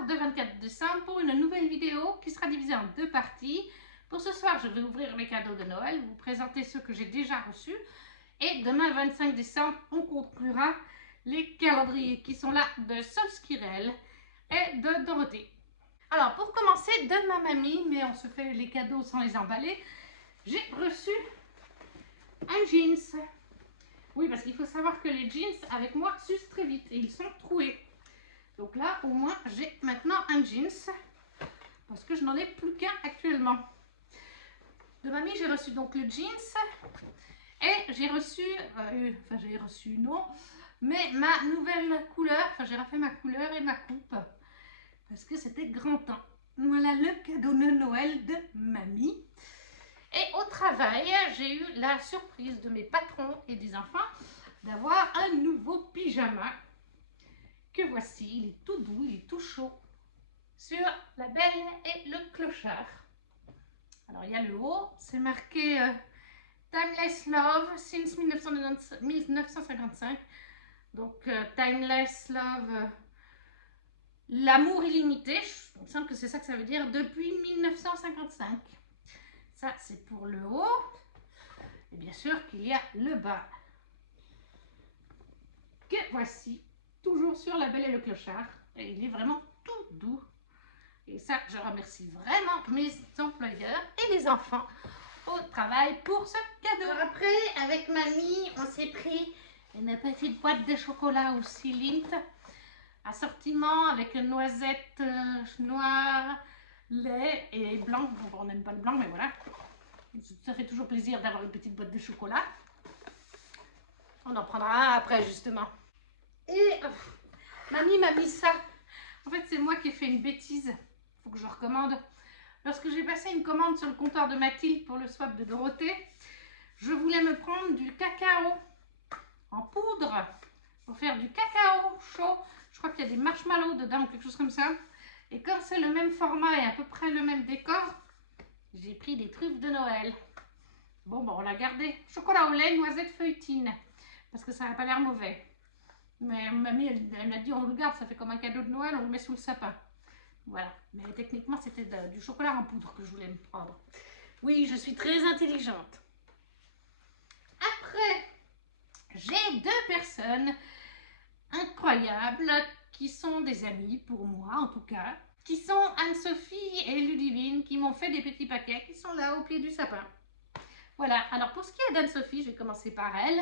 soir de 24 décembre pour une nouvelle vidéo qui sera divisée en deux parties. Pour ce soir, je vais ouvrir les cadeaux de Noël, vous présenter ceux que j'ai déjà reçus. Et demain, 25 décembre, on conclura les calendriers qui sont là de Solskirel et de Dorothée. Alors, pour commencer, de ma mamie, mais on se fait les cadeaux sans les emballer, j'ai reçu un jeans. Oui, parce qu'il faut savoir que les jeans, avec moi, s'usent très vite et ils sont troués. Donc là, au moins, j'ai maintenant un jeans parce que je n'en ai plus qu'un actuellement. De mamie, j'ai reçu donc le jeans et j'ai reçu, non, mais ma nouvelle couleur, enfin j'ai refait ma couleur et ma coupe parce que c'était grand temps. Voilà le cadeau de Noël de mamie. Et au travail, j'ai eu la surprise de mes patrons et des enfants d'avoir un nouveau pyjama que voici. Il est tout doux, il est tout chaud sur la Belle et le Clochard. Alors il y a le haut, c'est marqué Timeless Love since 1955. Donc Timeless Love, l'amour illimité, il me semble que c'est ça que ça veut dire, depuis 1955. Ça, c'est pour le haut. Et bien sûr qu'il y a le bas. Que voici, toujours sur la Belle et le Clochard. Et il est vraiment tout doux. Et ça, je remercie vraiment mes employeurs et les enfants au travail pour ce cadeau. Alors après, avec mamie, on s'est pris une petite boîte de chocolat aussi Lindt. Assortiment avec noisette noire, lait et blanc. Bon, on n'aime pas le blanc, mais voilà. Ça fait toujours plaisir d'avoir une petite boîte de chocolat. On en prendra un après, justement. Et mamie m'a mis ça. En fait, c'est moi qui ai fait une bêtise. Il faut que je recommande. Lorsque j'ai passé une commande sur le comptoir de Mathilde pour le swap de Dorothée, je voulais me prendre du cacao en poudre pour faire du cacao chaud. Je crois qu'il y a des marshmallows dedans ou quelque chose comme ça. Et comme c'est le même format et à peu près le même décor, j'ai pris des truffes de Noël. Bon, on l'a gardé. Chocolat au lait, noisette feuilletine. Parce que ça n'a pas l'air mauvais. Mais mamie, elle m'a dit, on le garde, ça fait comme un cadeau de Noël, on le met sous le sapin. Voilà. Mais techniquement, c'était du chocolat en poudre que je voulais me prendre. Oui, je suis très intelligente. Après, j'ai deux personnes incroyables qui sont des amies pour moi, en tout cas, qui sont Anne-Sophie et Ludivine, qui m'ont fait des petits paquets qui sont là au pied du sapin. Voilà. Alors, pour ce qui est d'Anne-Sophie, je vais commencer par elle.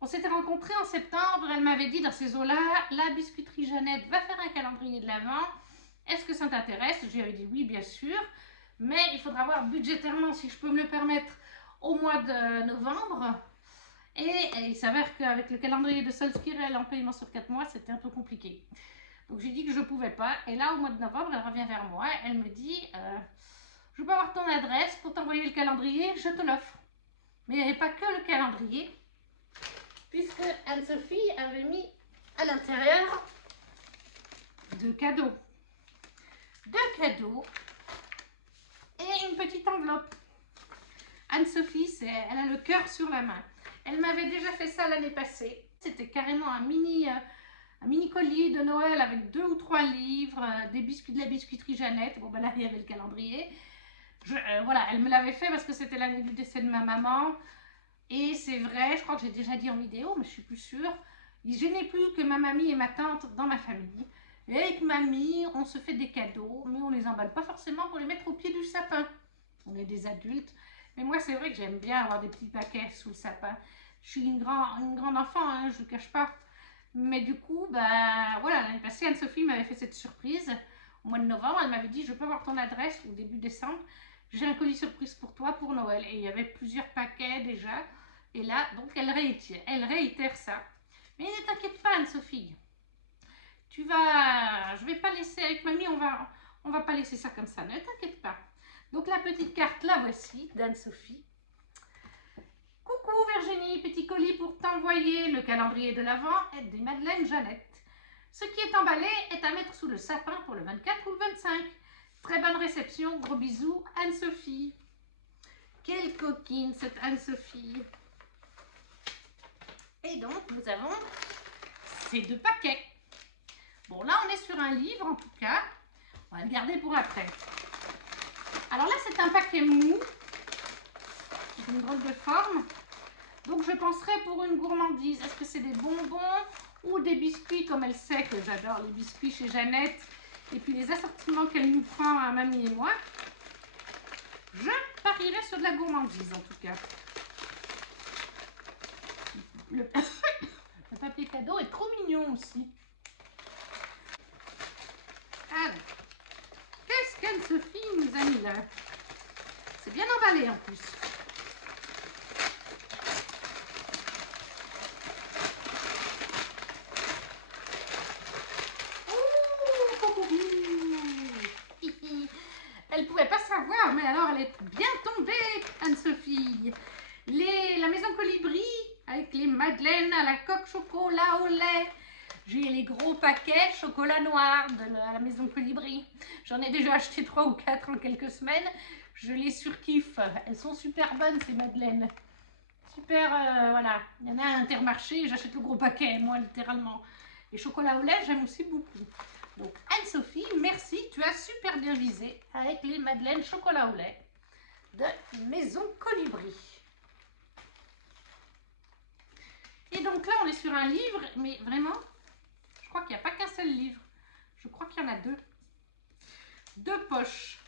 On s'était rencontrés en septembre, elle m'avait dit dans ces eaux-là, la biscuiterie Jeannette va faire un calendrier de l'Avent. Est-ce que ça t'intéresse? Je lui avais dit oui, bien sûr, mais il faudra voir budgétairement si je peux me le permettre au mois de novembre. Et il s'avère qu'avec le calendrier de Solskirel en paiement sur 4 mois, c'était un peu compliqué. Donc j'ai dit que je ne pouvais pas. Et là, au mois de novembre, elle revient vers moi. Elle me dit, je peux avoir ton adresse pour t'envoyer le calendrier, je te l'offre. Mais il n'y avait pas que le calendrier, puisque Anne-Sophie avait mis à l'intérieur deux cadeaux. Deux cadeaux et une petite enveloppe. Anne-Sophie, elle a le cœur sur la main. Elle m'avait déjà fait ça l'année passée. C'était carrément un mini collier de Noël avec 2 ou 3 livres, des biscuits de la biscuiterie Jeannette. Bon, ben là, il y avait le calendrier. Voilà, elle me l'avait fait parce que c'était l'année du décès de ma maman. Et c'est vrai, je crois que j'ai déjà dit en vidéo, mais je suis plus sûre. Je n'ai plus que ma mamie et ma tante dans ma famille. Et avec mamie, on se fait des cadeaux, mais on ne les emballe pas forcément pour les mettre au pied du sapin. On est des adultes. Mais moi, c'est vrai que j'aime bien avoir des petits paquets sous le sapin. Je suis une grande enfant, hein, je ne le cache pas. Mais du coup, bah, voilà, l'année passée, Anne-Sophie m'avait fait cette surprise. Au mois de novembre, elle m'avait dit, je peux avoir ton adresse, au début décembre. J'ai un colis surprise pour toi pour Noël. Et il y avait plusieurs paquets déjà. Et là, donc, elle réitère ça. Mais ne t'inquiète pas, Anne-Sophie. Je vais pas laisser avec mamie, on va pas laisser ça comme ça. Ne t'inquiète pas. Donc, la petite carte, la voici, d'Anne-Sophie. Coucou Virginie, petit colis pour t'envoyer le calendrier de l'Avent et des Madeleines Jeannette. Ce qui est emballé est à mettre sous le sapin pour le 24 ou le 25. Très bonne réception, gros bisous, Anne-Sophie. Quelle coquine cette Anne-Sophie. Et donc, nous avons ces deux paquets. Bon, là, on est sur un livre, en tout cas. On va le garder pour après. Alors là, c'est un paquet mou. C'est une drôle de forme. Donc, je penserais pour une gourmandise. Est-ce que c'est des bonbons ou des biscuits, comme elle sait que j'adore les biscuits chez Jeannette. Et puis, les assortiments qu'elle nous prend à mamie et moi. Je parierais sur de la gourmandise, en tout cas. Le papier cadeau est trop mignon aussi. Alors, qu'est-ce qu'Anne-Sophie nous a mis là? C'est bien emballé en plus. Elle pouvait pas savoir, mais alors elle est bien tombée, Anne-Sophie. La maison Colibri avec les madeleines à la coque chocolat au lait. J'ai les gros paquets chocolat noir de la maison Colibri. J'en ai déjà acheté 3 ou 4 en quelques semaines. Je les surkiffe. Elles sont super bonnes ces madeleines. Super, voilà. Il y en a à Intermarché, j'achète le gros paquet, moi littéralement. Les chocolats au lait, j'aime aussi beaucoup. Donc Anne-Sophie, merci, tu as super bien visé avec les madeleines chocolat au lait de Maison Colibri. Et donc là, on est sur un livre, mais vraiment, je crois qu'il n'y a pas qu'un seul livre. Je crois qu'il y en a deux. Deux poches.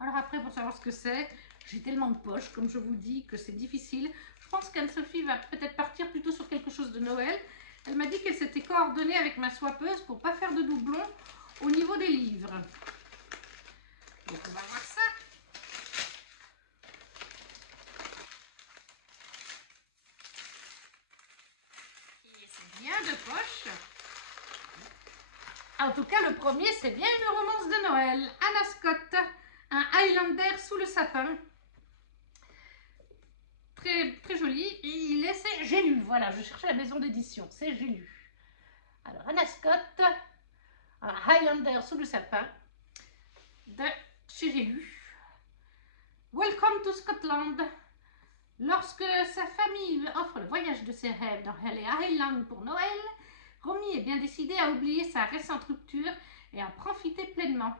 Alors après, pour savoir ce que c'est, j'ai tellement de poches, comme je vous dis, que c'est difficile. Je pense qu'Anne-Sophie va peut-être partir plutôt sur quelque chose de Noël. Elle m'a dit qu'elle s'était coordonnée avec ma swappeuse pour ne pas faire de doublons au niveau des livres. Donc on va voir ça. Et c'est bien de poches. En tout cas, le premier, c'est bien une romance de Noël. Anna Scott, un Highlander sous le sapin. Très, très joli. Et j'ai lu, voilà, je cherchais la maison d'édition, c'est j'ai lu. Alors, Anna Scott, un Highlander sous le sapin, de chez J'ai lu. Welcome to Scotland. Lorsque sa famille lui offre le voyage de ses rêves dans les Highlands pour Noël, Romy est bien décidée à oublier sa récente rupture et à en profiter pleinement.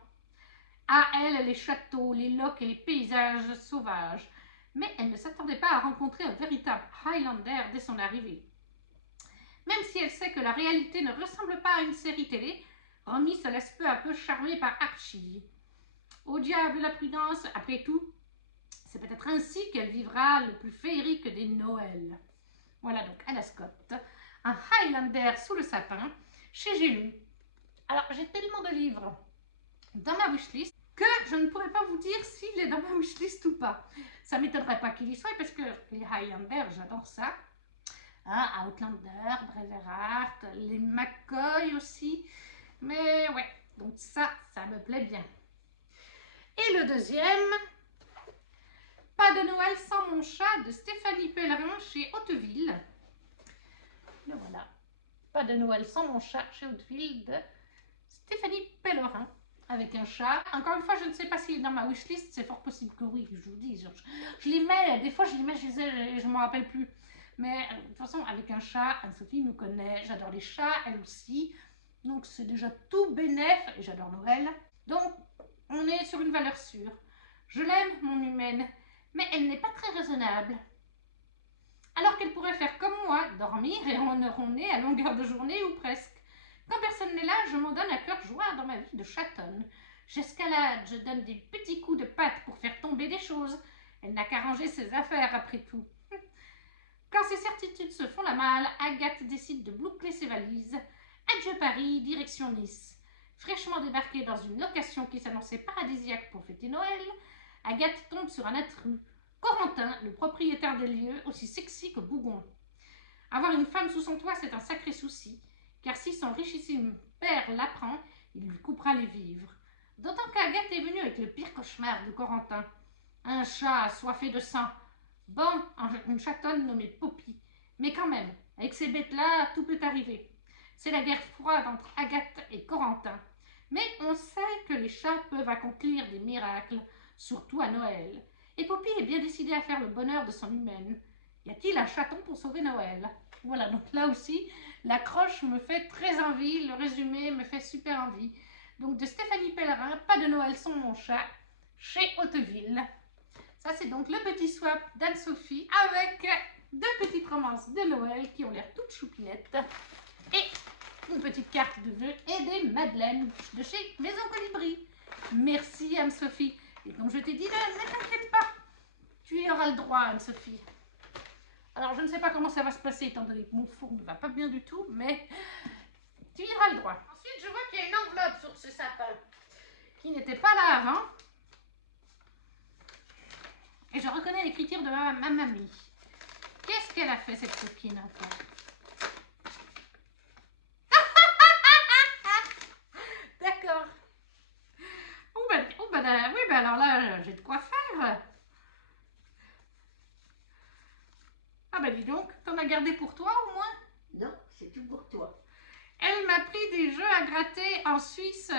À elle, les châteaux, les lochs et les paysages sauvages. Mais elle ne s'attendait pas à rencontrer un véritable Highlander dès son arrivée. Même si elle sait que la réalité ne ressemble pas à une série télé, Romy se laisse peu à peu charmer par Archie. Au diable la prudence, après tout, c'est peut-être ainsi qu'elle vivra le plus féerique des Noëls. Voilà donc Anna Scott, un Highlander sous le sapin, chez J'ai lu. Alors j'ai tellement de livres dans ma wishlist que je ne pourrais pas vous dire s'il est dans ma wishlist ou pas. Ça ne m'étonnerait pas qu'il y soit parce que les Highlander, j'adore ça. Hein, Outlander, Braveheart, les McCoy aussi. Mais ouais, donc ça me plaît bien. Et le deuxième, Pas de Noël sans mon chat de Stéphanie Pellerin chez Hauteville. Le voilà. Pas de Noël sans mon chat chez Hauteville de Stéphanie Pellerin. Avec un chat. Encore une fois, je ne sais pas s'il est dans ma wishlist. C'est fort possible que oui, je vous dis. Je les mets, des fois je les mets chez elle et je ne me rappelle plus. Mais de toute façon, avec un chat, Anne-Sophie me connaît. J'adore les chats, elle aussi. Donc c'est déjà tout bénef. Et j'adore Noël. Donc on est sur une valeur sûre. Je l'aime, mon humaine. Mais elle n'est pas très raisonnable. Alors qu'elle pourrait faire comme moi, dormir et ronronner à longueur de journée ou presque. Quand personne n'est là, je m'en donne à cœur joie dans ma vie de chatonne. J'escalade, je donne des petits coups de patte pour faire tomber des choses. Elle n'a qu'à ranger ses affaires après tout. Quand ses certitudes se font la malle, Agathe décide de boucler ses valises. Adieu Paris, direction Nice. Fraîchement débarquée dans une location qui s'annonçait paradisiaque pour fêter Noël, Agathe tombe sur un intrus, Corentin, le propriétaire des lieux, aussi sexy que bougon. Avoir une femme sous son toit, c'est un sacré souci, car si son richissime père l'apprend, il lui coupera les vivres. D'autant qu'Agathe est venue avec le pire cauchemar de Corentin. Un chat assoiffé de sang. Bon, une chatonne nommée Poppy. Mais quand même, avec ces bêtes-là, tout peut arriver. C'est la guerre froide entre Agathe et Corentin. Mais on sait que les chats peuvent accomplir des miracles, surtout à Noël. Et Poppy est bien décidée à faire le bonheur de son humaine. Y a-t-il un chaton pour sauver Noël? Voilà, donc là aussi, l'accroche me fait très envie, le résumé me fait super envie. Donc de Stéphanie Pellerin, Pas de Noël sans mon chat, chez Hauteville. Ça, c'est donc le petit swap d'Anne-Sophie avec deux petites romances de Noël qui ont l'air toutes choupinettes. Et une petite carte de vœux et des madeleines de chez Maison Colibri. Merci Anne-Sophie. Et comme je t'ai dit, ne t'inquiète pas, tu y auras le droit Anne-Sophie. Alors, je ne sais pas comment ça va se passer, étant donné que mon four ne va pas bien du tout, mais tu y auras le droit. Ensuite, je vois qu'il y a une enveloppe sur ce sapin qui n'était pas là avant. Et je reconnais l'écriture de ma mamie. Qu'est-ce qu'elle a fait, cette coquine, encore? D'accord. Oui, ben alors là, j'ai de quoi faire. Ah ben dis donc, t'en as gardé pour toi au moins? Non, c'est tout pour toi. Elle m'a pris des jeux à gratter en Suisse.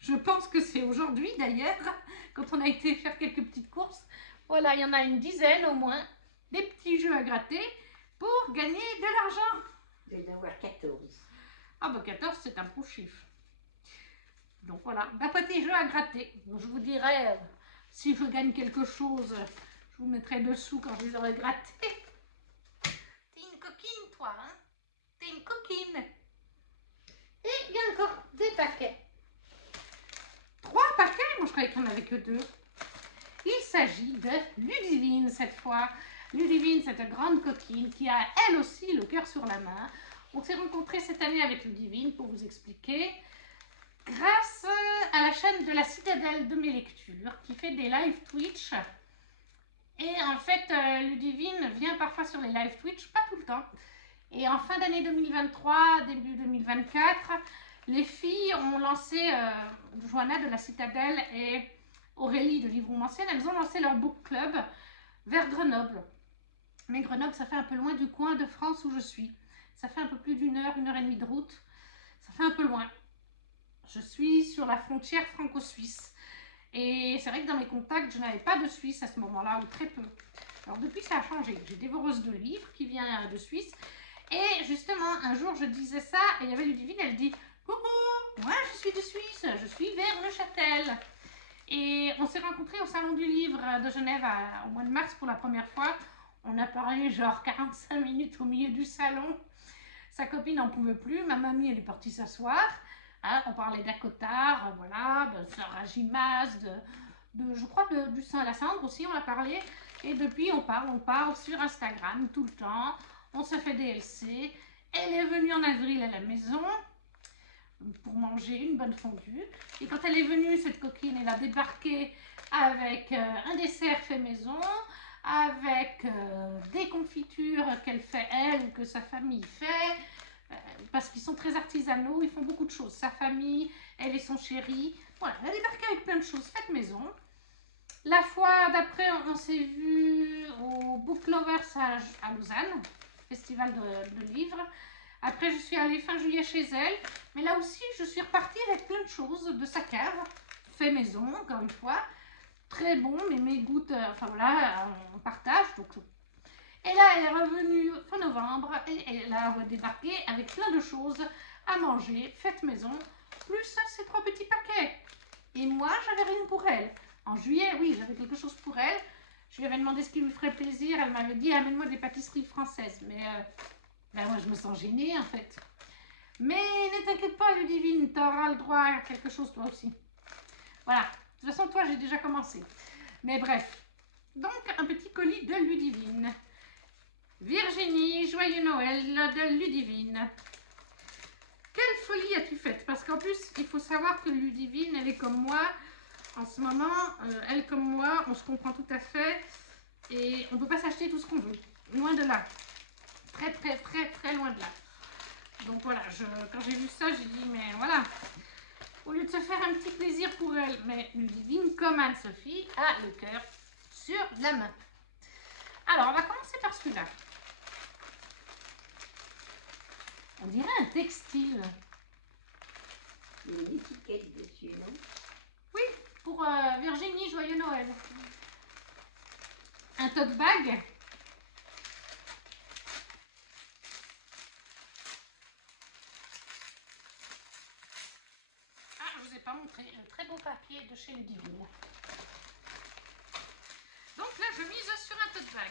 Je pense que c'est aujourd'hui d'ailleurs, quand on a été faire quelques petites courses. Voilà, il y en a une dizaine au moins, des petits jeux à gratter pour gagner de l'argent. Il doit y en avoir 14. Ah ben 14, c'est un beau chiffre. Donc voilà, d'après tes jeux à gratter. Donc, je vous dirai, si je gagne quelque chose, je vous mettrai dessous quand je les aurai grattés. T'es une coquine, toi, hein? T'es une coquine. Et il y a encore des paquets. 3 paquets? Moi, je croyais qu'il n'y en avait que 2. Il s'agit de Ludivine, cette fois. Ludivine, cette grande coquine qui a, elle aussi, le cœur sur la main. On s'est rencontrés cette année avec Ludivine, pour vous expliquer, grâce à la chaîne de la Citadelle de mes lectures, qui fait des live Twitch. Et en fait, Ludivine vient parfois sur les live Twitch, pas tout le temps. Et en fin d'année 2023, début 2024, les filles ont lancé, Johanna de la Citadelle et Aurélie de Livre Romanciel, elles ont lancé leur book club vers Grenoble. Mais Grenoble, ça fait un peu loin du coin de France où je suis. Ça fait un peu plus d'une heure et demie de route. Ça fait un peu loin. Je suis sur la frontière franco-suisse. Et c'est vrai que dans mes contacts, je n'avais pas de Suisse à ce moment-là, ou très peu. Alors depuis, ça a changé. J'ai dévoreuse de livres qui vient de Suisse. Et justement, un jour, je disais ça, et il y avait Ludivine, elle dit « Coucou, moi je suis de Suisse, je suis vers Neuchâtel. » Et on s'est rencontrés au Salon du Livre de Genève au mois de mars pour la première fois. On a parlé genre 45 minutes au milieu du salon. Sa copine n'en pouvait plus, ma mamie elle est partie s'asseoir. Hein, on parlait d'Acotard, voilà, de Sœur Agimaz, je crois du Saint-Lassandre aussi, on a parlé. Et depuis on parle sur Instagram tout le temps. On se fait des LC. Elle est venue en avril à la maison pour manger une bonne fondue. Et quand elle est venue, cette coquine, elle a débarqué avec un dessert fait maison, avec des confitures qu'elle fait elle, que sa famille fait, parce qu'ils sont très artisanaux, ils font beaucoup de choses. Sa famille, elle et son chéri. Voilà, elle a débarqué avec plein de choses faites maison. La fois d'après, on s'est vu au Book Lovers à Lausanne, festival de livres. Après, je suis allée fin juillet chez elle. Mais là aussi, je suis repartie avec plein de choses de sa cave. Fait maison, encore une fois. Très bon, mais mes gouttes, enfin voilà, on partage. Donc. Et là, elle est revenue fin novembre. Et elle a débarqué avec plein de choses à manger, faites maison. Plus ces 3 petits paquets. Et moi, j'avais rien pour elle. En juillet, oui, j'avais quelque chose pour elle. Je lui avais demandé ce qui lui ferait plaisir. Elle m'avait dit, amène-moi des pâtisseries françaises. Mais ben moi, je me sens gênée, en fait. Mais ne t'inquiète pas, Ludivine, tu auras le droit à quelque chose, toi aussi. Voilà. De toute façon, toi, j'ai déjà commencé. Mais bref. Donc, un petit colis de Ludivine. Virginie, joyeux Noël de Ludivine. Quelle folie as-tu faite? Parce qu'en plus, il faut savoir que Ludivine, elle est comme moi. En ce moment, elle comme moi, on se comprend tout à fait. Et on ne peut pas s'acheter tout ce qu'on veut. Loin de là. Très, très, très, très loin de là. Donc voilà, quand j'ai vu ça, j'ai dit, mais voilà. Au lieu de se faire un petit plaisir pour elle, mais Ludivine, comme Anne-Sophie, a le cœur sur la main. Alors, on va commencer par celui-là. On dirait un textile. Il y a une étiquette dessus, non? Oui, pour Virginie, joyeux Noël. Un tote bag. de chez Ludivine. Donc là, je mise sur un tote bag.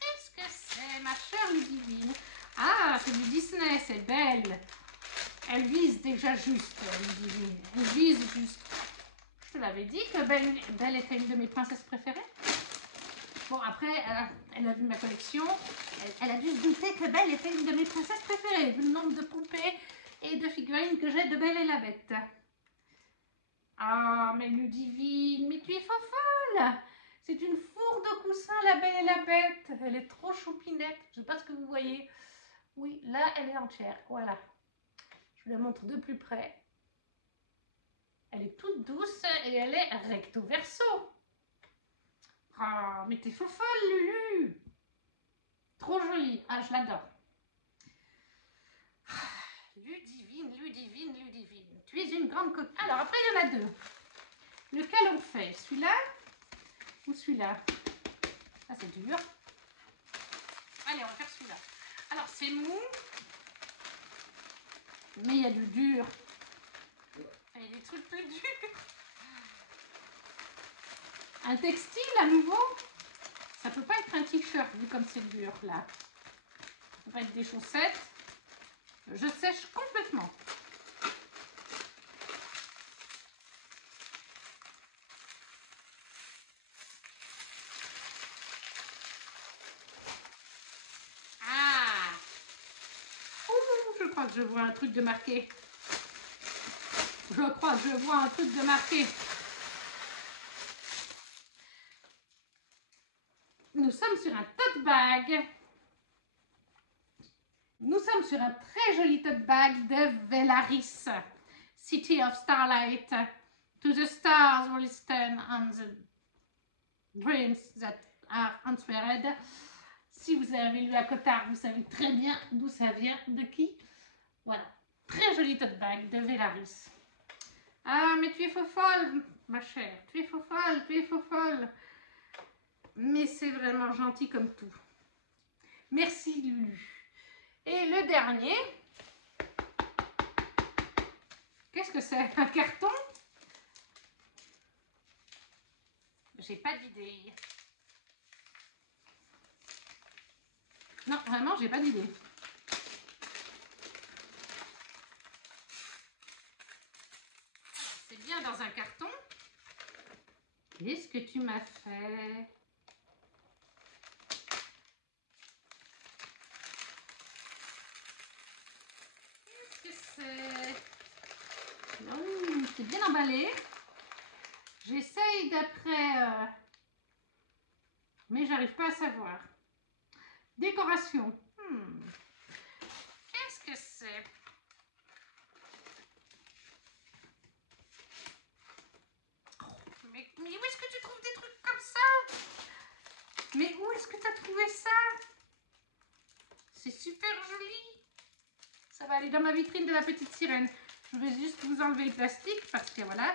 Qu'est-ce que c'est, ma chère Ludivine? Ah, c'est du Disney, c'est Belle. Elle vise déjà juste, Ludivine. Elle vise juste. Je te l'avais dit que Belle était une de mes princesses préférées. Bon, après, elle a vu ma collection. Elle a dû se douter que Belle était une de mes princesses préférées, vu le nombre de poupées et de figurines que j'ai de Belle et la Bête. Ah, mais Ludivine, mais tu es folle! C'est une fourre de coussins, la Belle et la Bête. Elle est trop choupinette. Je ne sais pas ce que vous voyez. Oui, là, elle est entière. Voilà. Je vous la montre de plus près. Elle est toute douce et elle est recto verso. Ah, mais t'es folle, Lulu! Trop jolie. Ah, je l'adore. Ludivine, Ludivine, Ludivine. Tu es une grande copine. Alors, après, il y en a deux. Lequel on fait? Celui-là ou celui-là? Ah, c'est dur. Allez, on va faire celui-là. Alors, c'est mou. Mais il y a du dur. Il y a des trucs plus durs. Un textile à nouveau. Ça peut pas être un t-shirt vu comme c'est dur là. Ça peut pas être des chaussettes. Je sèche complètement. Ah! Ouh, je crois que je vois un truc de marqué. Je crois que je vois un truc de marqué. Nous sommes sur un tote bag. Nous sommes sur un très joli tote bag de Velaris. City of Starlight. To the stars will stand on the dreams that are answered. Si vous avez lu à Cotard, vous savez très bien d'où ça vient, de qui. Voilà. Très joli tote bag de Velaris. Ah, mais tu es folle, ma chère. Tu es folle, tu es folle. Mais c'est vraiment gentil comme tout. Merci, Lulu. Et le dernier, qu'est-ce que c'est? Un carton? J'ai pas d'idée. Non, vraiment, j'ai pas d'idée. C'est bien dans un carton. Qu'est-ce que tu m'as fait? Qu'est-ce que c'est? C'est bien emballé. J'essaye d'après... mais j'arrive pas à savoir. Décoration. Qu'est-ce que c'est? Mais où est-ce que tu trouves des trucs comme ça? Mais où est-ce que tu as trouvé ça? C'est super joli. Ça va aller dans ma vitrine de la petite sirène. Je vais juste vous enlever le plastique parce que voilà.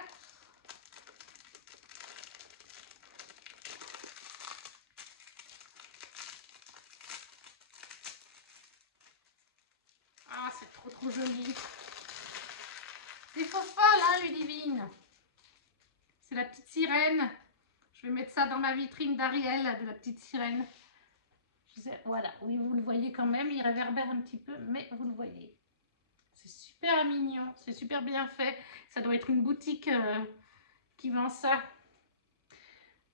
Ah, c'est trop joli. C'est faux folle, hein, Ludivine. C'est la petite sirène. Je vais mettre ça dans ma vitrine d'Ariel, de la petite sirène. Voilà, oui, vous le voyez quand même. Il réverbère un petit peu, mais vous le voyez. C'est super mignon. C'est super bien fait. Ça doit être une boutique qui vend ça.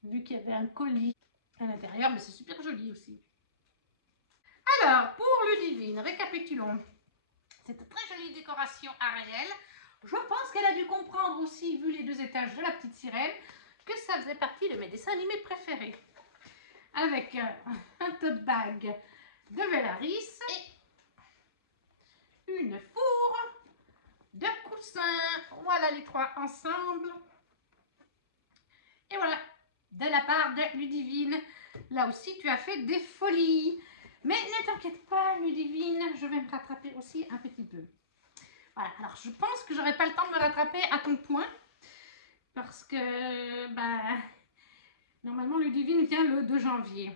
Vu qu'il y avait un colis à l'intérieur, mais c'est super joli aussi. Alors, pour Ludivine, récapitulons. Cette très jolie décoration Ariel. Je pense qu'elle a dû comprendre aussi, vu les 2 étages de la petite sirène, que ça faisait partie de mes dessins animés préférés. Avec un tote bag de Velaris et une fourre de coussins. Voilà les 3 ensemble. Et voilà, de la part de Ludivine. Là aussi, tu as fait des folies. Mais ne t'inquiète pas, Ludivine, je vais me rattraper aussi un petit peu. Voilà, alors je pense que j'aurai pas le temps de me rattraper à ton point. Parce que, bah, normalement, Ludivine vient le 2 janvier.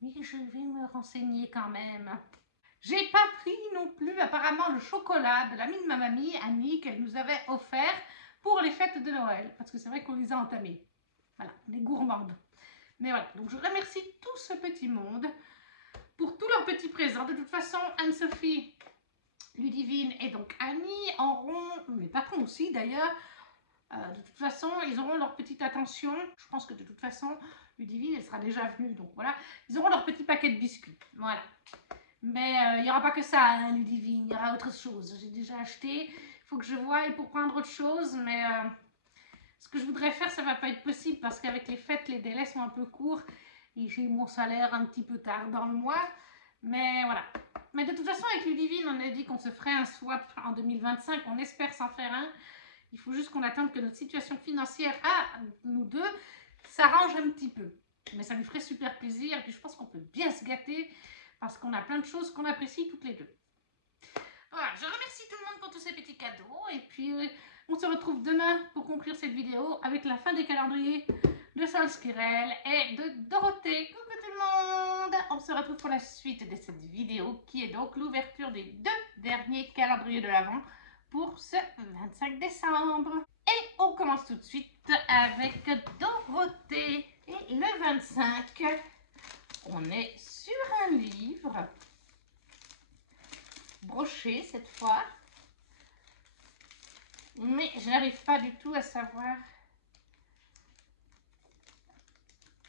mais je vais me renseigner quand même. J'ai pas pris non plus apparemment le chocolat de l'amie de ma mamie, Annie, qu'elle nous avait offert pour les fêtes de Noël, parce que c'est vrai qu'on les a entamées. Voilà, on est gourmandes. Mais voilà, donc je remercie tout ce petit monde pour tous leurs petits présents. De toute façon, Anne-Sophie, Ludivine et donc Annie auront, mes patrons aussi d'ailleurs, de toute façon, ils auront leur petite attention. Je pense que de toute façon, Ludivine, elle sera déjà venue, donc voilà. Ils auront leur petit paquet de biscuits, voilà. Mais il n'y aura pas que ça, hein, Ludivine, il y aura autre chose. J'ai déjà acheté, il faut que je voie pour prendre autre chose, mais ce que je voudrais faire, ça ne va pas être possible parce qu'avec les fêtes, les délais sont un peu courts et j'ai mon salaire un petit peu tard dans le mois. Mais voilà. Mais de toute façon, avec Ludivine, on a dit qu'on se ferait un swap en 2025. On espère s'en faire un. Il faut juste qu'on attende que notre situation financière à nous deux s'arrange un petit peu. Mais ça lui ferait super plaisir. Et puis je pense qu'on peut bien se gâter parce qu'on a plein de choses qu'on apprécie toutes les deux. Voilà, je remercie tout le monde pour tous ces petits cadeaux. Et puis on se retrouve demain pour conclure cette vidéo avec la fin des calendriers de Sol Squirrel et de Dorothée. Coucou tout le monde! On se retrouve pour la suite de cette vidéo qui est donc l'ouverture des 2 derniers calendriers de l'Avent pour ce 25 décembre. Et on commence tout de suite avec Dorothée. Et le 25, on est sur un livre broché cette fois. Mais je n'arrive pas du tout à savoir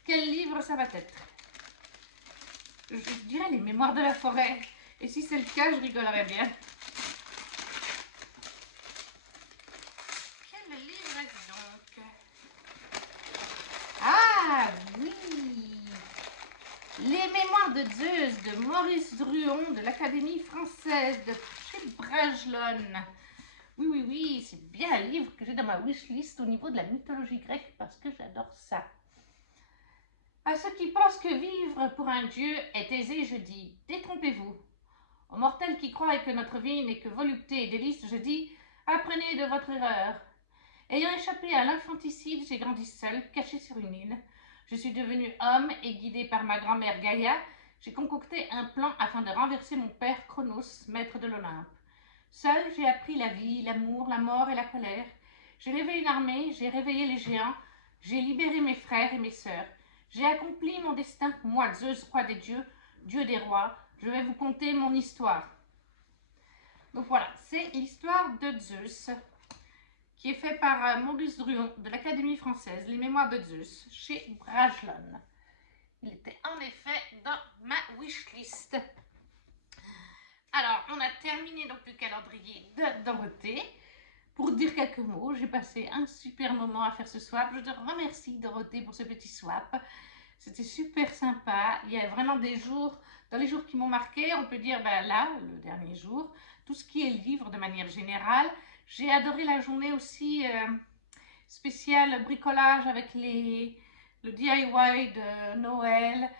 quel livre ça va être. Je dirais les Mémoires de la forêt. Et si c'est le cas, je rigolerais bien. Quel livre est-ce donc? Ah oui! Les Mémoires de Zeus de Maurice Druon de l'Académie française de chez Bragelonne. Oui, oui, oui, c'est bien un livre que j'ai dans ma wishlist au niveau de la mythologie grecque parce que j'adore ça. À ceux qui pensent que vivre pour un dieu est aisé, je dis, détrompez-vous. Aux mortels qui croient que notre vie n'est que volupté et délices, je dis, apprenez de votre erreur. Ayant échappé à l'infanticide, j'ai grandi seul, caché sur une île. Je suis devenu homme et guidé par ma grand-mère Gaïa, j'ai concocté un plan afin de renverser mon père Chronos, maître de l'Olympe. Seul, j'ai appris la vie, l'amour, la mort et la colère. J'ai levé une armée, j'ai réveillé les géants, j'ai libéré mes frères et mes sœurs. J'ai accompli mon destin, moi, Zeus, roi des dieux, dieu des rois. Je vais vous conter mon histoire. Donc voilà, c'est l'histoire de Zeus, qui est fait par Maurice Druon de l'Académie française, Les Mémoires de Zeus, chez Bragelonne. Il était en effet dans ma wishlist. Alors, on a terminé donc le calendrier de Dorothée. Pour dire quelques mots, j'ai passé un super moment à faire ce swap. Je te remercie Dorothée pour ce petit swap. C'était super sympa. Il y a vraiment des jours, dans les jours qui m'ont marqué, on peut dire, ben là, le dernier jour, tout ce qui est livre de manière générale. J'ai adoré la journée aussi spéciale bricolage avec le DIY de Noël,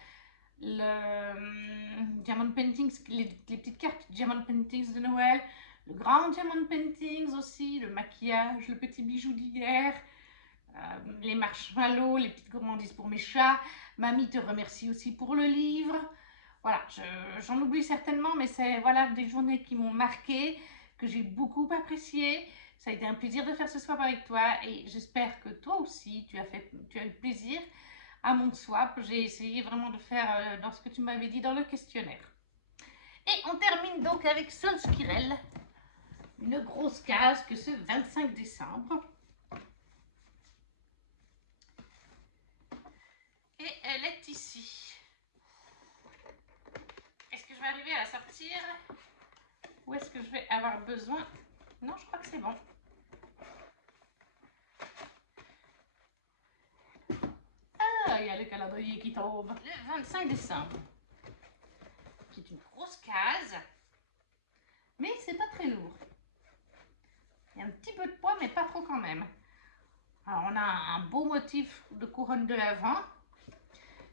le Diamond Paintings, les petites cartes Diamond Paintings de Noël, le grand Diamond Paintings aussi, le maquillage, le petit bijou d'hier, les marshmallows, les petites gourmandises pour mes chats. Mamie te remercie aussi pour le livre. Voilà, j'en oublie certainement, mais c'est voilà, des journées qui m'ont marqué, que j'ai beaucoup apprécié. Ça a été un plaisir de faire ce swap avec toi et j'espère que toi aussi, tu as eu plaisir à mon swap. J'ai essayé vraiment de faire dans ce que tu m'avais dit dans le questionnaire. Et on termine donc avec Sol Squirrel, une grosse case que ce 25 décembre. Et elle est ici. Est-ce que je vais arriver à la sortir? Ou est-ce que je vais avoir besoin? Non, je crois que c'est bon. Ah, il y a le calendrier qui tombe. Le 25 décembre. Qui est une grosse case. Mais c'est pas très lourd. Il y a un petit peu de poids, mais pas trop quand même. Alors, on a un beau motif de couronne de l'Avent.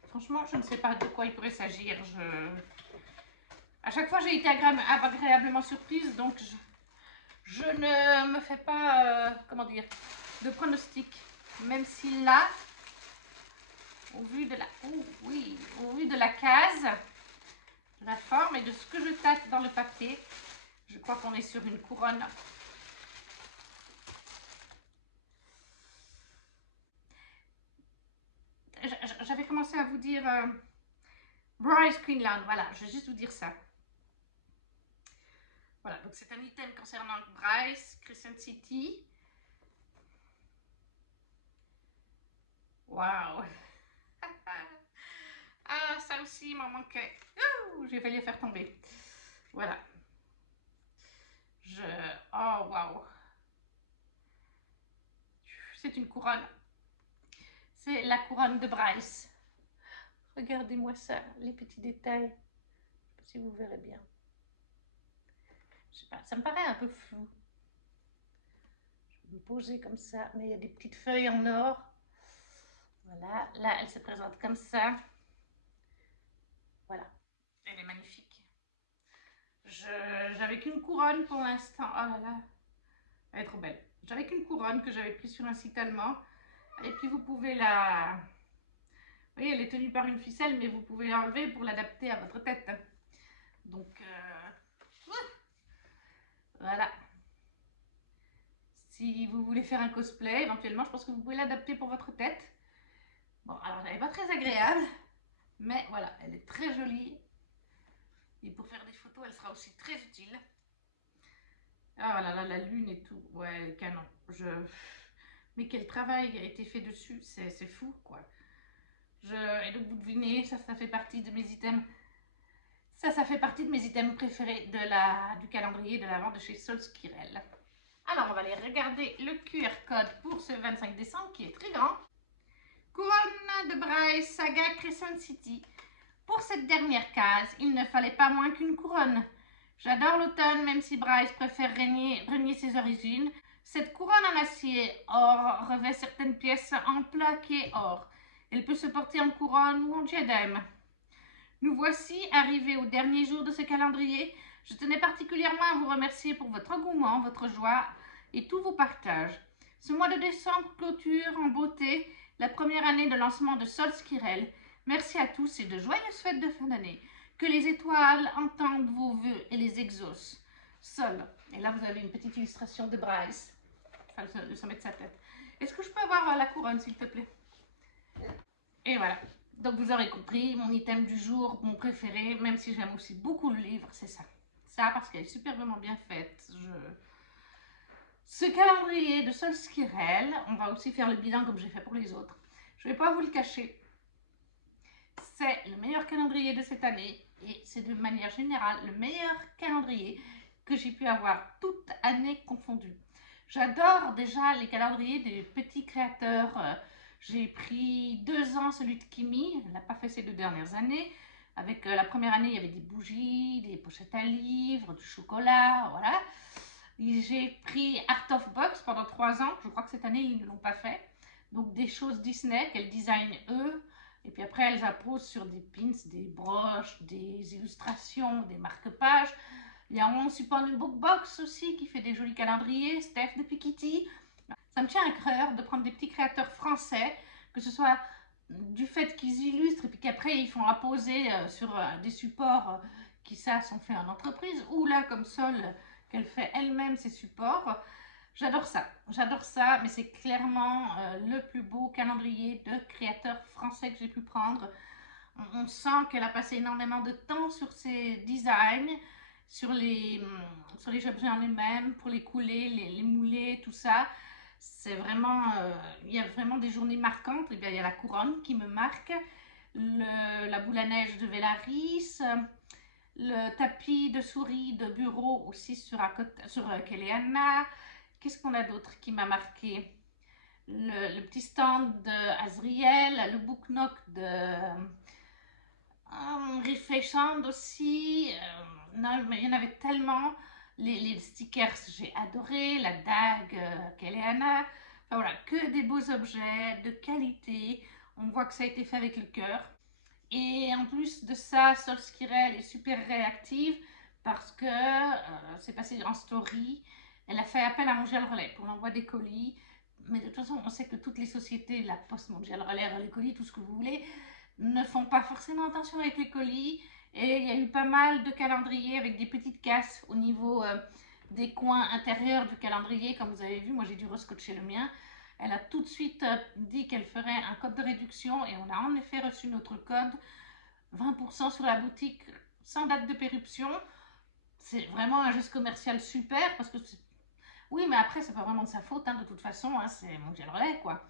Franchement, je ne sais pas de quoi il pourrait s'agir. À chaque fois, j'ai été agréablement surprise, donc je ne me fais pas, comment dire, de pronostic. Même si là, au vu de la, oh, oui, au vu de la case, de la forme et de ce que je tâte dans le papier, je crois qu'on est sur une couronne. J'avais commencé à vous dire Bryce Quinlan, voilà, je vais juste vous dire ça. Voilà, donc c'est un item concernant Bryce, Crescent City. Waouh! Ah, ça aussi, il m'en manquait. J'ai failli le faire tomber. Voilà. Oh, waouh! C'est une couronne. C'est la couronne de Bryce. Regardez-moi ça, les petits détails. Je sais pas si vous verrez bien. Je sais pas, ça me paraît un peu flou. Je vais me poser comme ça, mais il y a des petites feuilles en or. Voilà, là, elle se présente comme ça. Voilà, elle est magnifique. J'avais qu'une couronne pour l'instant. Oh là là, elle est trop belle. J'avais qu'une couronne que j'avais prise sur un site allemand. Et puis vous pouvez la... Vous voyez, elle est tenue par une ficelle, mais vous pouvez l'enlever pour l'adapter à votre tête. Donc, voilà. Si vous voulez faire un cosplay, éventuellement, je pense que vous pouvez l'adapter pour votre tête. Bon, alors, elle n'est pas très agréable, mais voilà, elle est très jolie. Et pour faire des photos, elle sera aussi très utile. Ah là là, la lune et tout. Ouais, canon. Mais quel travail a été fait dessus, c'est fou, quoi. Et donc, vous devinez, ça fait partie de mes items. Ça fait partie de mes items préférés du calendrier de l'Avent de chez Solskirel. Alors, on va aller regarder le QR code pour ce 25 décembre qui est très grand. Couronne de Bryce, saga Crescent City. Pour cette dernière case, il ne fallait pas moins qu'une couronne. J'adore l'automne, même si Bryce préfère renier ses origines. Cette couronne en acier or revêt certaines pièces en plaqué or. Elle peut se porter en couronne ou en diadème. Nous voici arrivés au dernier jour de ce calendrier. Je tenais particulièrement à vous remercier pour votre engouement, votre joie et tous vos partages. Ce mois de décembre clôture en beauté la première année de lancement de Solskirel. Merci à tous et de joyeuses fêtes de fin d'année. Que les étoiles entendent vos vœux et les exaucent. Sol. Et là, vous avez une petite illustration de Bryce. Enfin, le sommet de sa tête. Est-ce que je peux avoir la couronne, s'il te plaît? Et voilà. Donc vous aurez compris, mon item du jour, mon préféré, même si j'aime aussi beaucoup le livre, c'est ça. Ça, parce qu'elle est superbement bien faite. Ce calendrier de Solskirel, on va aussi faire le bilan comme j'ai fait pour les autres. Je ne vais pas vous le cacher. C'est le meilleur calendrier de cette année et c'est de manière générale le meilleur calendrier que j'ai pu avoir toute année confondue. J'adore déjà les calendriers des petits créateurs. J'ai pris 2 ans celui de Kimi, elle n'a pas fait ces 2 dernières années. Avec la première année, il y avait des bougies, des pochettes à livres, du chocolat, voilà. J'ai pris Art of Box pendant 3 ans, je crois que cette année ils ne l'ont pas fait. Donc des choses Disney qu'elles designent eux. Et puis après, elles apposent sur des pins, des broches, des illustrations, des marque-pages. Il y a mon Super Book Box aussi qui fait des jolis calendriers, Steph de Pikitty. Ça me tient à cœur de prendre des petits créateurs français, que ce soit du fait qu'ils illustrent et puis qu'après ils font apposer sur des supports qui ça sont faits en entreprise, ou là comme Sol qu'elle fait elle-même ses supports. J'adore ça, mais c'est clairement le plus beau calendrier de créateurs français que j'ai pu prendre. On sent qu'elle a passé énormément de temps sur ses designs, sur les objets en eux-mêmes, pour les couler, les mouler, tout ça. C'est vraiment, il y a vraiment des journées marquantes. Et bien, il y a la couronne qui me marque, la boule à neige de Vélaris, le tapis de souris de bureau aussi sur Keleana. Qu'est-ce qu'on a d'autre qui m'a marqué? Le petit stand de Azriel, le book knock de Refreshant aussi. Non, mais il y en avait tellement. Les stickers, j'ai adoré. La dague, Keleana. Enfin voilà, que des beaux objets de qualité. On voit que ça a été fait avec le cœur. Et en plus de ça, Solskirel est super réactive parce que c'est passé en story. Elle a fait appel à Angèle Relais pour l'envoi des colis. Mais de toute façon, on sait que toutes les sociétés, la Poste, Mondial Relais, les colis, tout ce que vous voulez, ne font pas forcément attention avec les colis. Et il y a eu pas mal de calendriers avec des petites casses au niveau des coins intérieurs du calendrier. Comme vous avez vu, moi j'ai dû rescotcher le mien. Elle a tout de suite dit qu'elle ferait un code de réduction et on a en effet reçu notre code. 20% sur la boutique sans date de péremption. C'est vraiment un geste commercial super parce que oui, mais après, c'est pas vraiment de sa faute, hein, de toute façon, hein, c'est Mondial Relais, quoi.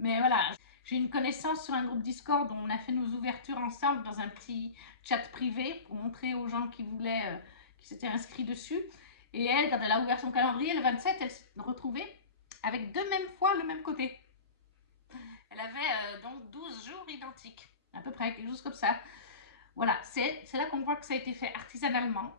Mais voilà, j'ai une connaissance sur un groupe Discord où on a fait nos ouvertures ensemble dans un petit chat privé pour montrer aux gens qui voulaient, qui s'étaient inscrits dessus. Et elle, quand elle a ouvert son calendrier, le 27, elle s'est retrouvée avec 2 mêmes fois le même côté. Elle avait donc 12 jours identiques, à peu près, quelque chose comme ça. Voilà, c'est là qu'on voit que ça a été fait artisanalement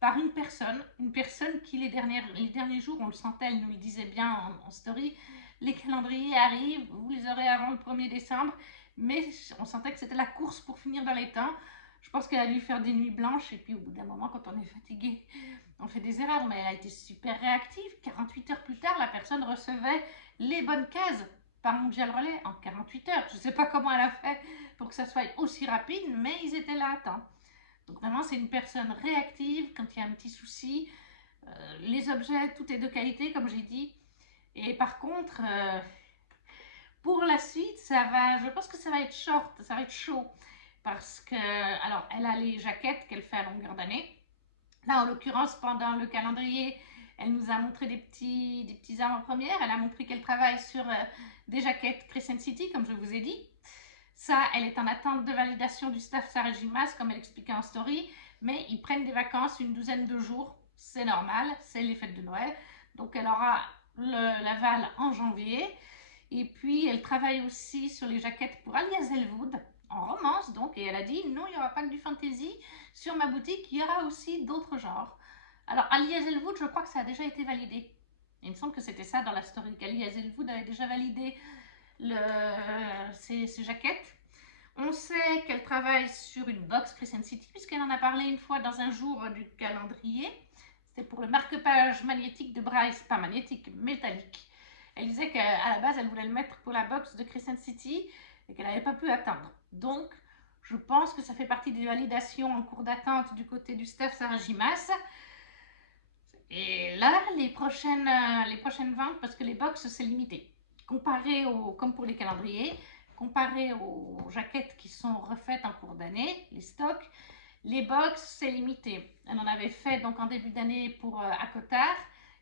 par une personne qui les derniers jours, on le sentait, elle nous le disait bien en story, les calendriers arrivent, vous les aurez avant le 1er décembre, mais on sentait que c'était la course pour finir dans les temps. Je pense qu'elle a dû faire des nuits blanches et puis au bout d'un moment, quand on est fatigué, on fait des erreurs, mais elle a été super réactive. 48 heures plus tard, la personne recevait les bonnes cases par Mondial Relais en 48 heures. Je ne sais pas comment elle a fait pour que ça soit aussi rapide, mais ils étaient là à temps. Donc vraiment, c'est une personne réactive quand il y a un petit souci. Les objets, tout est de qualité, comme j'ai dit. Et par contre, pour la suite, je pense que ça va être short, ça va être chaud. Parce que, alors, elle a les jaquettes qu'elle fait à longueur d'année. Là, en l'occurrence, pendant le calendrier, elle nous a montré des petits avant-premières. Elle a montré qu'elle travaille sur des jaquettes Crescent City, comme je vous ai dit. Ça, elle est en attente de validation du staff Sarajimas, comme elle expliquait en story. Mais ils prennent des vacances une douzaine de jours. C'est normal, c'est les fêtes de Noël. Donc, elle aura l'aval en janvier. Et puis, elle travaille aussi sur les jaquettes pour Alia Zelwood, en romance donc. Et elle a dit, non, il n'y aura pas que du fantasy. Sur ma boutique, il y aura aussi d'autres genres. Alors, Alia Zelwood, je crois que ça a déjà été validé. Il me semble que c'était ça dans la story, qu'Alia Zelwood avait déjà validé ses jaquettes. On sait qu'elle travaille sur une box Crescent City, puisqu'elle en a parlé une fois dans un jour du calendrier. C'était pour le marque-page magnétique de Bryce, pas magnétique, métallique. Elle disait qu'à la base, elle voulait le mettre pour la box de Crescent City et qu'elle n'avait pas pu attendre. Donc, je pense que ça fait partie des validations en cours d'attente du côté du staff Sarajimas. Et là, les prochaines ventes, parce que les box, c'est limité. Comparé comme pour les calendriers, comparé aux jaquettes qui sont refaites en cours d'année, les stocks, les box, c'est limité. Elle en avait fait donc en début d'année pour Akotar.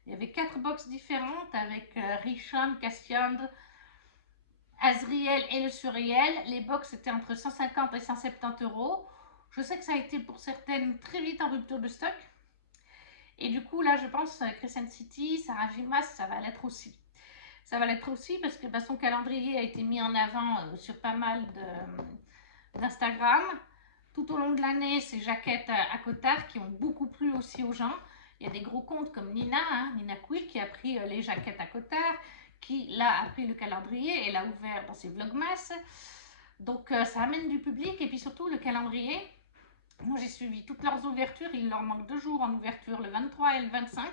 Il y avait 4 box différentes avec Rishon, Cassian, Azriel et le Surréel. Les box étaient entre 150 et 170 euros. Je sais que ça a été pour certaines très vite en rupture de stock. Et du coup, là, je pense Crescent City, Sarajimas, ça va l'être aussi. Ça va l'être aussi parce que son calendrier a été mis en avant sur pas mal d'Instagram. Tout au long de l'année, ces jaquettes à Cotard qui ont beaucoup plu aussi aux gens. Il y a des gros comptes comme Nina, Nina Quill, qui a pris les jaquettes à Cotard, qui là a pris le calendrier et l'a ouvert dans ses vlogmas. Donc ça amène du public et puis surtout le calendrier. Moi j'ai suivi toutes leurs ouvertures, il leur manque 2 jours en ouverture, le 23 et le 25.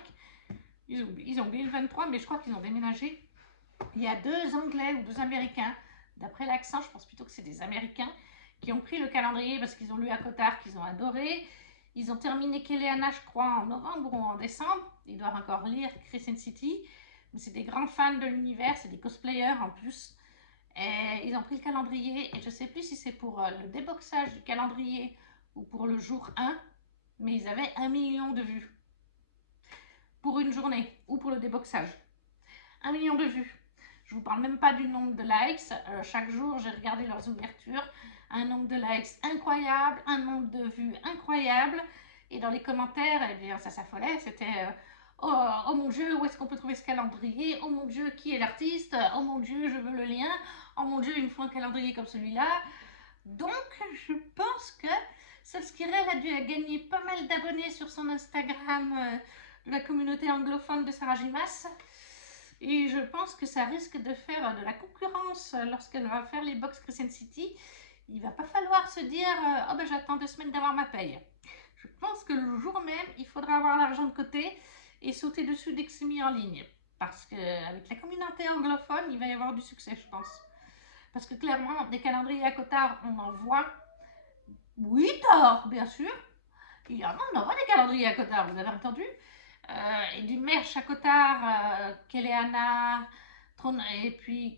Ils ont oublié le 23, mais je crois qu'ils ont déménagé. Il y a 2 Anglais ou 2 Américains, d'après l'accent, je pense plutôt que c'est des Américains, qui ont pris le calendrier parce qu'ils ont lu à Cotard, qu'ils ont adoré. Ils ont terminé Kéléana, je crois, en novembre ou en décembre. Ils doivent encore lire Crescent City. Mais c'est des grands fans de l'univers, c'est des cosplayers en plus. Et ils ont pris le calendrier et je ne sais plus si c'est pour le déboxage du calendrier ou pour le jour 1, mais ils avaient 1 million de vues pour une journée ou pour le déboxage. 1 million de vues. Je ne vous parle même pas du nombre de likes. Chaque jour, j'ai regardé leurs ouvertures. Un nombre de likes incroyable, un nombre de vues incroyable. Et dans les commentaires, eh bien, ça s'affolait. C'était oh mon Dieu, où est-ce qu'on peut trouver ce calendrier? Oh mon Dieu, qui est l'artiste? Oh mon Dieu, je veux le lien. Oh mon Dieu, il me faut un calendrier comme celui-là. Donc, je pense que Solskirel a dû gagner pas mal d'abonnés sur son Instagram de la communauté anglophone de Sarajimas. Et je pense que ça risque de faire de la concurrence lorsqu'elle va faire les box Crescent City. Il va pas falloir se dire oh ben j'attends 2 semaines d'avoir ma paye. Je pense que le jour même, il faudra avoir l'argent de côté et sauter dessus dès que c'est mis en ligne. parce qu'avec la communauté anglophone, il va y avoir du succès, je pense. Parce que clairement, des calendriers à Cotard, on en voit. Oui, tort, bien sûr. On envoie des calendriers à Cotard, vous avez entendu? Et du merch à Cotard, Keleana, et puis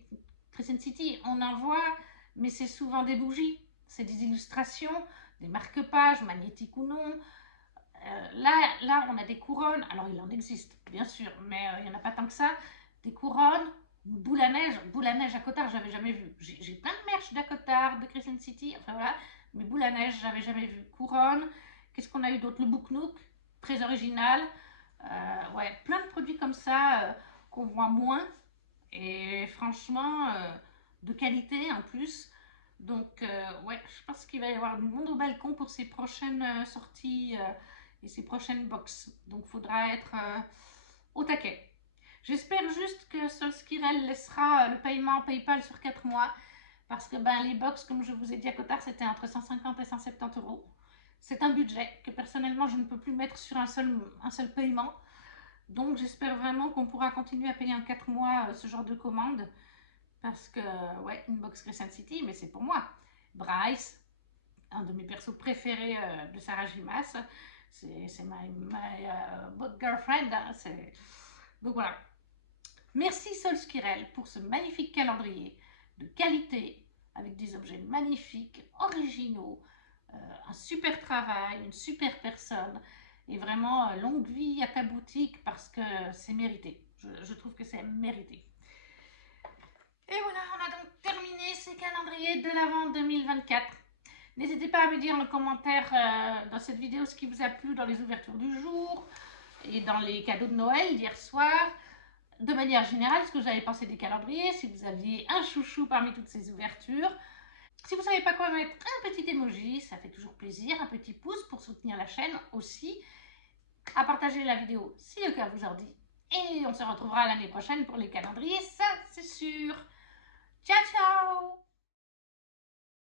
Crescent City, on en voit, mais c'est souvent des bougies, c'est des illustrations, des marque-pages, magnétiques ou non. Là, on a des couronnes, alors il en existe, bien sûr, mais il n'y en a pas tant que ça. Des couronnes, boule à neige à Cotard, j'avais jamais vu. J'ai plein de merch d'Acotard, de Crescent City, enfin voilà, mais boule à neige, j'avais jamais vu. Couronne, qu'est-ce qu'on a eu d'autre? Le Book Nook, très original. Ouais, plein de produits comme ça qu'on voit moins et franchement de qualité en plus. Donc, ouais, je pense qu'il va y avoir du monde au balcon pour ces prochaines sorties et ces prochaines box. Donc, il faudra être au taquet. J'espère juste que Solskirel laissera le paiement PayPal sur 4 mois parce que ben, les box, comme je vous ai dit à Cotard, c'était entre 150 et 170 euros. C'est un budget que personnellement je ne peux plus mettre sur un seul paiement. Donc j'espère vraiment qu'on pourra continuer à payer en 4 mois ce genre de commande. Parce que, ouais, une box Crescent City, mais c'est pour moi. Bryce, un de mes persos préférés de Sarah Gimas, c'est my girlfriend. Hein, donc voilà. Merci Solskirel pour ce magnifique calendrier de qualité, avec des objets magnifiques, originaux, un super travail, une super personne, et vraiment longue vie à ta boutique parce que c'est mérité. Je trouve que c'est mérité. Et voilà, on a donc terminé ces calendriers de l'Avent 2024. N'hésitez pas à me dire en commentaire dans cette vidéo ce qui vous a plu dans les ouvertures du jour et dans les cadeaux de Noël d'hier soir. De manière générale, ce que vous avez pensé des calendriers, si vous aviez un chouchou parmi toutes ces ouvertures. Si vous ne savez pas quoi mettre, un petit emoji, ça fait toujours plaisir, un petit pouce pour soutenir la chaîne aussi, à partager la vidéo si le cœur vous en dit. Et on se retrouvera l'année prochaine pour les calendriers, ça c'est sûr. Ciao ciao!